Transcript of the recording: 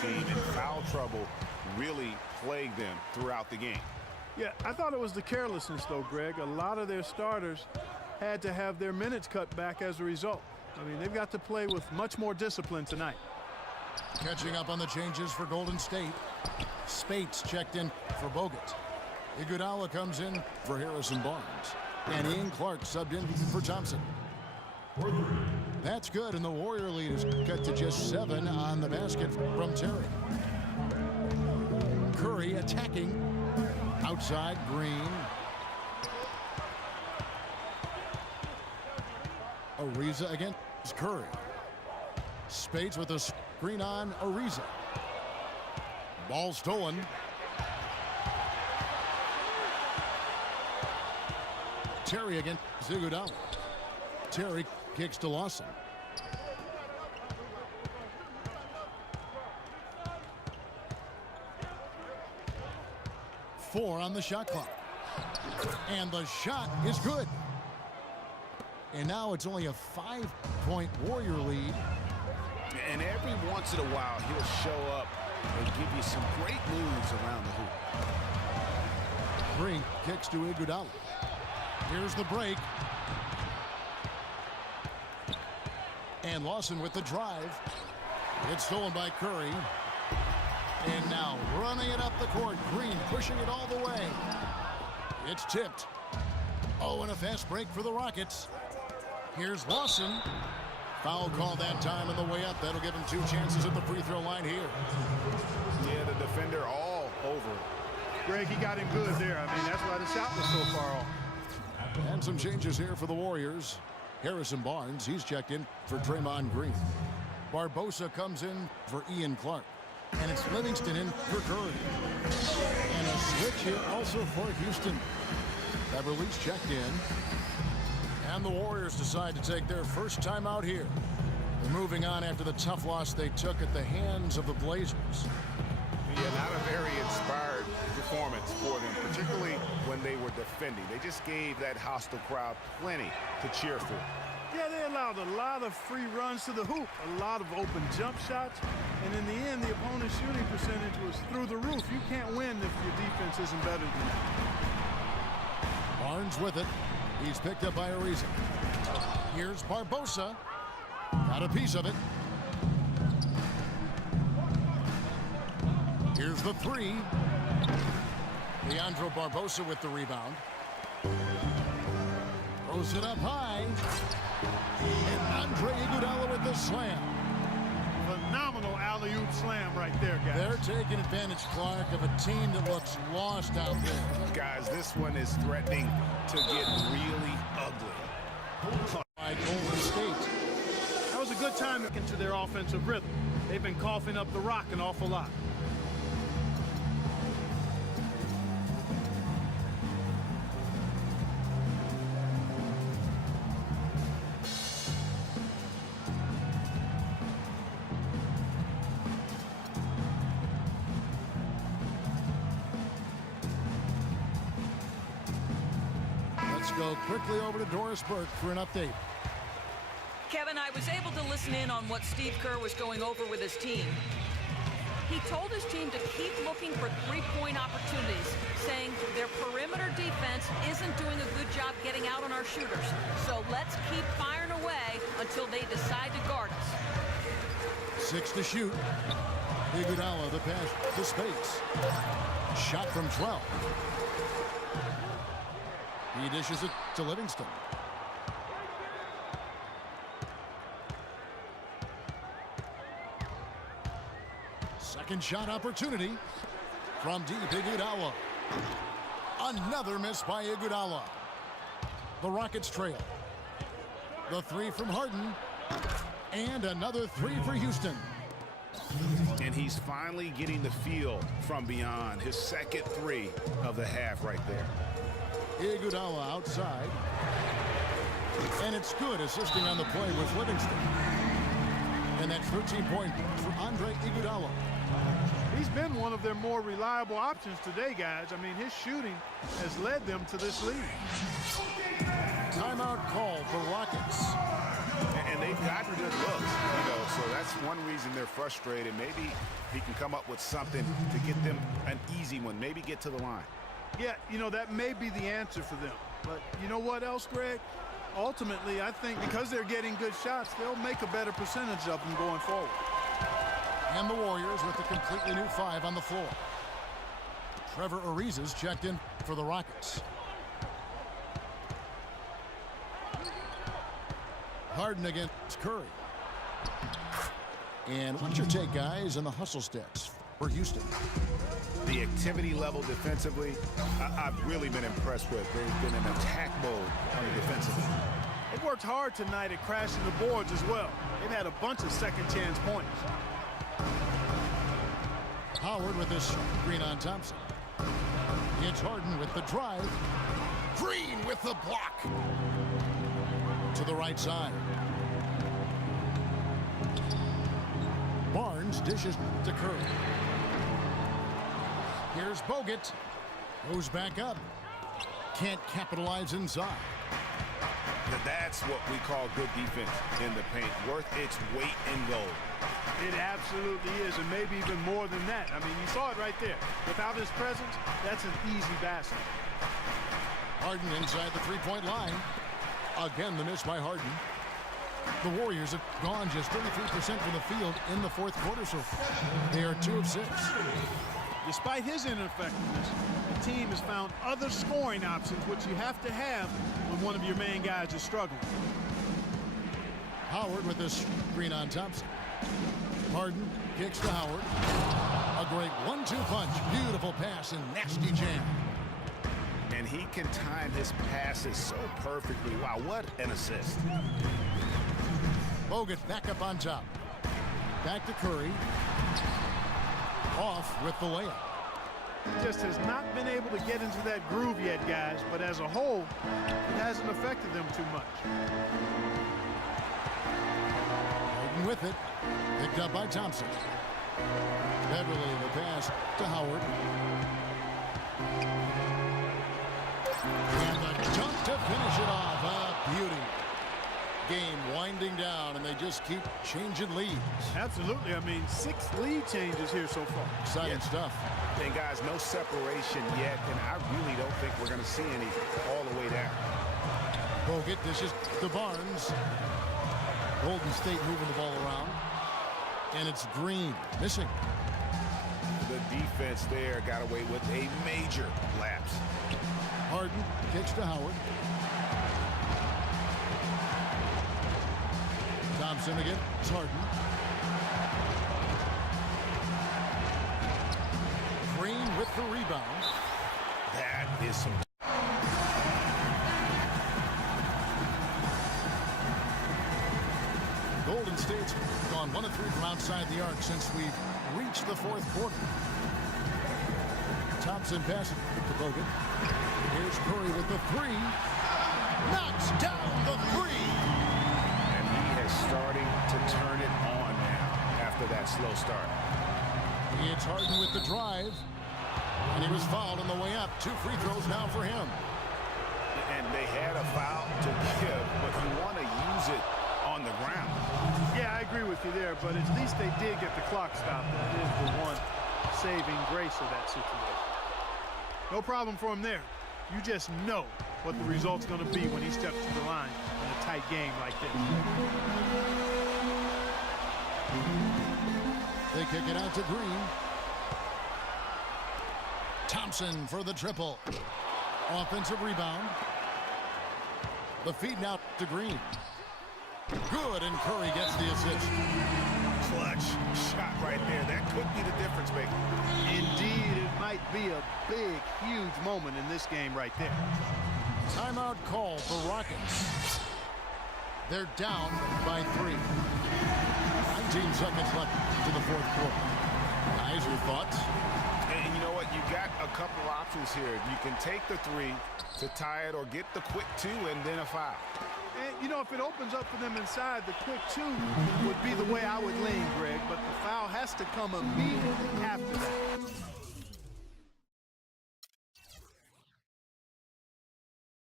team, and foul trouble really plagued them throughout the game. Yeah, I thought it was the carelessness, though, Greg. A lot of their starters had to have their minutes cut back as a result. I mean, they've got to play with much more discipline tonight. Catching up on the changes for Golden State. Spates checked in for Bogut. Iguodala comes in for Harrison Barnes. And Ian Clark subbed in for Thompson. That's good, and the Warrior lead is cut to just 7 on the basket from Terry. Curry attacking. Outside, Green. Ariza against Curry. Spates with a screen on Ariza. Ball stolen. Terry against Iguodala. Terry kicks to Lawson. Four on the shot clock. And the shot is good. And now it's only a 5-point Warrior lead. And every once in a while, he'll show up and give you some great moves around the hoop. Green kicks to Iguodala. Here's the break. And Lawson with the drive. It's stolen by Curry. And now running it up the court. Green pushing it all the way. It's tipped. Oh, and a fast break for the Rockets. Here's Lawson. Foul call that time on the way up. That'll give him 2 chances at the free throw line here. Yeah, the defender all over it. Greg, he got him good there. I mean, that's why the shot was so far off. And some changes here for the Warriors. Harrison Barnes, he's checked in for Draymond Green. Barbosa comes in for Ian Clark. And it's Livingston in for Curry. And a switch here also for Houston. Beverly's checked in. And the Warriors decide to take their first time out here. They're moving on after the tough loss they took at the hands of the Blazers. Yeah, not a very inspired performance for them, particularly when they were defending. They just gave that hostile crowd plenty to cheer for. Yeah, they allowed a lot of free runs to the hoop, a lot of open jump shots, and in the end, the opponent's shooting percentage was through the roof. You can't win if your defense isn't better than that. Barnes with it. He's picked up by Ariza. Here's Barbosa. Got a piece of it. Here's the three. Leandro Barbosa with the rebound. Throws it up high. And Andre Iguodala with the slam. Phenomenal alley-oop slam right there, guys. They're taking advantage, Clark, of a team that looks lost out there. Guys, this one is threatening to get really ugly. By Golden State. That was a good time into their offensive rhythm. They've been coughing up the rock an awful lot. Go quickly over to Doris Burke for an update. Kevin, I was able to listen in on what Steve Kerr was going over with his team. He told his team to keep looking for three-point opportunities, saying their perimeter defense isn't doing a good job getting out on our shooters. So let's keep firing away until they decide to guard us. 6 to shoot. Iguodala the pass to Spates. Shot from 12. He dishes it to Livingston. Second shot opportunity from deep. Iguodala. Another miss by Iguodala. The Rockets trail. The three from Harden. And another three for Houston. And he's finally getting the feel from beyond. His second three of the half right there. Iguodala outside. And it's good, assisting on the play with Livingston. And that's 13 points for Andre Iguodala. He's been one of their more reliable options today, guys. I mean, his shooting has led them to this lead. Timeout call for Rockets. And they've gotten good looks, so that's one reason they're frustrated. Maybe he can come up with something to get them an easy one, maybe get to the line. Yeah, that may be the answer for them. But you know what else, Greg? Ultimately, I think because they're getting good shots, they'll make a better percentage of them going forward. And the Warriors with a completely new 5 on the floor. Trevor Ariza's checked in for the Rockets. Harden against Curry. And what's your take, guys, on the hustle stats for Houston? The activity level defensively, I've really been impressed with. They've been in attack mode on the defensive end. They worked hard tonight at crashing the boards as well. They've had a bunch of second chance points. Howard with this screen on Thompson. It's Harden with the drive. Green with the block. To the right side. Barnes dishes to Curry. Here's Bogut. Goes back up. Can't capitalize inside. That's what we call good defense in the paint. Worth its weight in gold. It absolutely is, and maybe even more than that. I mean, you saw it right there. Without his presence, that's an easy basket. Harden inside the three-point line. Again, the miss by Harden. The Warriors have gone just 33% from the field in the fourth quarter, so they are 2 of 6. Despite his ineffectiveness, the team has found other scoring options, which you have to have when one of your main guys is struggling. Howard with this screen on Thompson. Harden kicks to Howard. A great 1-2 punch. Beautiful pass and nasty jam. And he can time his passes so perfectly. Wow, what an assist. Bogut back up on top. Back to Curry. Off with the layup. Just has not been able to get into that groove yet, guys, but as a whole, it hasn't affected them too much. Harden with it. Picked up by Thompson. Beverly the pass to Howard. And the dunk to finish it off. A beauty. Game winding down, and they just keep changing leads. Absolutely. I mean, 6 lead changes here so far. Exciting stuff. And guys, no separation yet, and I really don't think we're going to see any all the way down. Bogut dishes to Barnes. Golden State moving the ball around. And it's Green missing. The defense there got away with a major lapse. Harden kicks to Howard. Thompson again. It's Harden. Green with the rebound. That is some... Golden State's gone 1 of 3 from outside the arc since we've reached the fourth quarter. Thompson passes to Bogut. Here's Curry with the 3. Knocks down the 3. And he is starting to turn it on now after that slow start. It's Harden with the drive. And he was fouled on the way up. 2 free throws now for him. And they had a foul to give, but you want to use it on the ground. Yeah, I agree with you there, but at least they did get the clock stopped. That is the one saving grace of that situation. No problem for him there. You just know what the result's going to be when he steps to the line in a tight game like this. They kick it out to Green. Thompson for the triple. Offensive rebound. The feed now to Green. Good, and Curry gets the assist. Clutch shot right there. That could be the difference maker. Indeed, it might be a big, huge moment in this game right there. Timeout call for Rockets. They're down by 3. 19 seconds left to the fourth quarter. Guys, your thoughts? And you know what? You got a couple options here. You can take the 3 to tie it or get the quick 2 and then a foul. And, you know, if it opens up for them inside, the quick 2 would be the way I would lean, Greg. But the foul has to come immediately after that.